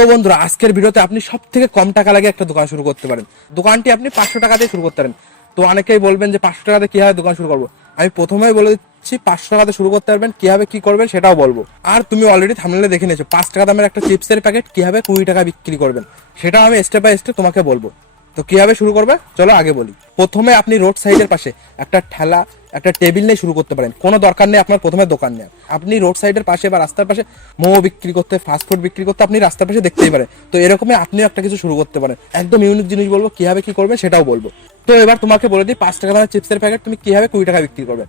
তো বন্ধুরা, আজকের ভিডিওতে আপনি সব থেকে কম টাকা লাগে একটা দোকান শুরু করতে পারেন। দোকানটি আপনি 500 টাকা দিয়ে শুরু করতে পারেন। তো অনেকেই বলবেন যে 500 টাকাতে কিভাবে দোকান শুরু করবো। আমি প্রথমেই বলে দিচ্ছি 500 টাকাতে শুরু করতে পারবেন, কিভাবে কি করবেন সেটাও বলবো। আর তুমি অলরেডি থাম্বনেলে দেখে নিয়েছো 5 টাকা দামের একটা চিপসের প্যাকেট কিভাবে 20 টাকা বিক্রি করবেন, সেটাও আমি স্টেপ বাই স্টেপ তোমাকে বলবো। তো কিভাবে শুরু করবে চলো আগে বলি। প্রথমে আপনি রোড সাইডের পাশে একটা ঠেলা, একটা টেবিল নিয়ে শুরু করতে পারেন। কোনো দরকার নেই আপনার প্রথমে দোকান নেই। আপনি রোড সাইডের পাশে বা রাস্তার পাশে মোমো বিক্রি করতে, ফাস্টফুড বিক্রি করতে আপনি রাস্তার পাশে দেখতেই পারেন। তো এরকমই আপনিও একটা কিছু শুরু করতে পারেন। একদম ইউনিক জিনিস বলবো, কিভাবে কি করবে সেটাও বলবো। তো এবার তোমাকে বলে দিই 5 টাকা দামের চিপসের প্যাকেট তুমি কিভাবে 20 টাকা বিক্রি করবে।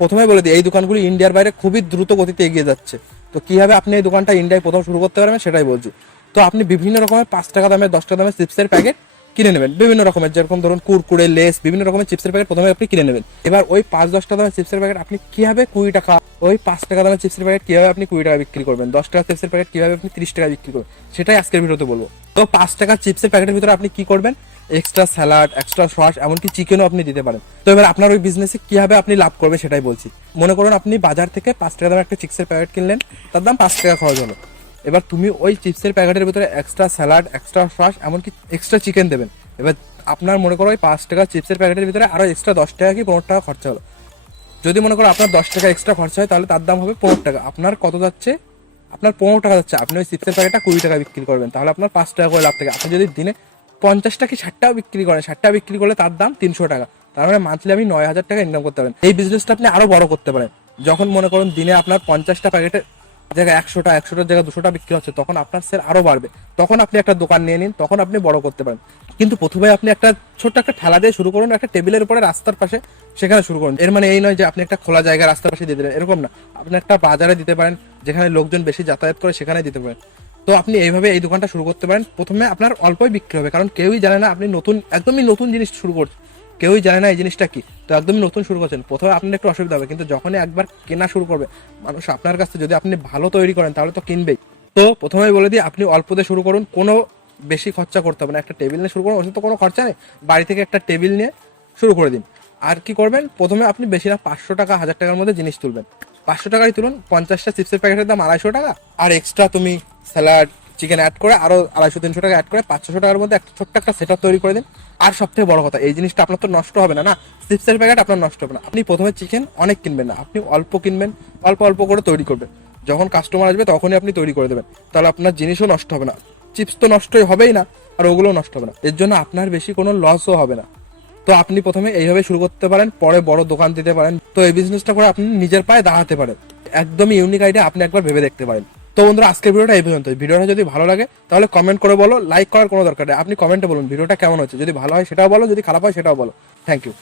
প্রথমে বলে দিই এই দোকানগুলি ইন্ডিয়ার বাইরে খুবই দ্রুত গতিতে এগিয়ে যাচ্ছে। তো কিভাবে আপনি এই দোকানটা ইন্ডিয়ায় প্রথম শুরু করতে পারবেন সেটাই বলছি। তো আপনি বিভিন্ন রকমের 5 টাকা দামের, 10 টাকা দামের চিপসের প্যাকেট কিনে নেবেন। বিভিন্ন রকমের, যেরকম ধরুন কুরকুরে, লেস, বিভিন্ন রকমের চিপসের প্যাকেট প্রথমে আপনি কিনে নেবেন। এবার ওই 5-10 টাকা দামের চিপসের প্যাকেট আপনি কিভাবে 20 টাকা, ওই 5 টাকা দামের চিপসের প্যাকেট কিভাবে আপনি 20 টাকা বিক্রি করবেন, 10 টাকা চিপসের প্যাকেট কিভাবে আপনি 30 টাকা বিক্রি করবেন, সেটাই আজকের ভিডিওতে বলবো। তো 5 টাকা চিপসের প্যাকেটের ভিতরে আপনি কি করবেন, এক্সট্রা স্যালাড, এক্সট্রা সস, এমনকি চিকেনও আপনি দিতে পারেন। তো এবার আপনার ওই বিজনেসে কিভাবে আপনি লাভ করবে সেটাই বলছি। মনে করুন আপনি বাজার থেকে 5 টাকা দামের একটা চিপসের প্যাকেট কিনলেন, তার দাম 5 টাকা খরচ হলো। এবার তুমি ওই চিপসের প্যাকেটের ভিতরে এক্সট্রা স্যালাড, এক্সট্রা সস, এমনকি এক্সট্রা চিকেন দেবেন। এবার আপনার মনে করো ওই 5 টাকা চিপসের প্যাকেটের ভিতরে আরো এক্সট্রা 10 টাকা কি 15 টাকা খরচা হলো। যদি মনে করো আপনার 10 টাকা এক্সট্রা খরচা হয়, তাহলে তার দাম হবে 15 টাকা। আপনার কত যাচ্ছে, আপনার 15 টাকা যাচ্ছে। আপনি ওই চিপসের প্যাকেটটা 20 টাকা বিক্রি করবেন, তাহলে আপনার 5 টাকা করে লাভ থাকে। আপনি যদি দিনে 50 টাকা কি 60 টাকা বিক্রি করেন, 60 টাকা বিক্রি করলে তার দাম 300 টাকা। তার মানে মান্থলি আপনি 9,000 টাকা ইনকাম করতে পারেন। এই বিজনেসটা আপনি আরো বড় করতে পারেন। যখন মনে করুন দিনে আপনার 50টা প্যাকেটের জায়গায় 100টা, 100টার জায়গায় 200টা বিক্রি হচ্ছে, তখন আপনার সেল আরো বাড়বে। তখন আপনি একটা দোকান নিয়ে নিন, তখন আপনি বড় করতে পারেন। কিন্তু প্রথমে আপনি একটা ছোট্ট একটা ঠেলা দিয়ে শুরু করুন, একটা টেবিলের উপরে রাস্তার পাশে, সেখানে শুরু করুন। এর মানে এই নয় যে আপনি একটা খোলা জায়গা রাস্তার পাশে দিয়ে দেবেন, এরকম না। আপনি একটা বাজারে দিতে পারেন, যেখানে লোকজন বেশি যাতায়াত করে সেখানে দিতে পারেন। তো আপনি এইভাবে এই দোকানটা শুরু করতে পারেন। প্রথমে আপনার অল্পই বিক্রি হবে, কারণ কেউই জানে না আপনি নতুন, একদমই নতুন জিনিস শুরু করছেন। কেউই জানে না এই জিনিসটা কি। তো একদমই নতুন শুরু করছেন, প্রথমে আপনার একটু অসুবিধা হবে, কিন্তু যখনই একবার কেনা শুরু করবে মানুষ আপনার কাছে, যদি আপনি ভালো তৈরি করেন তাহলে তো কিনবেই। তো প্রথমেই বলে দিই আপনি অল্প দিয়ে শুরু করুন, কোনো বেশি খরচা করতে হবে না। একটা টেবিল নিয়ে শুরু করুন, ওষুধ তো কোনো খরচা নেই। বাড়ি থেকে একটা টেবিল নিয়ে শুরু করে দিন। আর কি করবেন, প্রথমে আপনি বেশি না 500 টাকা, 1000 টাকার মধ্যে জিনিস তুলবেন। 500 টাকায় তুলুন, 50টা চিপসের প্যাকেটের দাম 250 টাকা। আর এক্সট্রা তুমি স্যালাড, চিকেন অ্যাড করে আরো 250-300 টাকা অ্যাড করে 500 টাকার মধ্যে একটা ছোট্ট একটা সেটআপ তৈরি করে দিন। আর সব থেকে বড় কথা, এই জিনিসটা আপনার তো নষ্ট হবে না। না, চিপসের প্যাকেট আপনার নষ্ট হবে না। আপনি প্রথমে চিকেন অনেক কিনবেন না, আপনি অল্প কিনবেন, অল্প অল্প করে তৈরি করবেন। যখন কাস্টমার আসবে তখনই আপনি তৈরি করে দেবেন, তাহলে আপনার জিনিসও নষ্ট হবে না। চিপস তো নষ্টই হবেই না, আর ওগুলোও নষ্ট হবে না। এর জন্য আপনার বেশি কোনো লসও হবে না। তো আপনি প্রথমে এইভাবে শুরু করতে পারেন, পরে বড় দোকান দিতে পারেন। তো এই বিজনেসটা করে আপনি নিজের পায়ে দাঁড়াতে পারেন। একদমই ইউনিক আইডিয়া, আপনি একবার ভেবে দেখতে পারেন। তো বন্ধুরা, আজকের ভিডিওটা এই পর্যন্ত। ভিডিওটা যদি ভালো লাগে তাহলে কমেন্ট করে বলো, লাইক করার কোনো দরকার নেই। আপনি কমেন্টে বলুন ভিডিওটা কেমন হচ্ছে, যদি ভালো হয় সেটাও বলো, যদি খারাপ হয় সেটাও বলো। Thank you.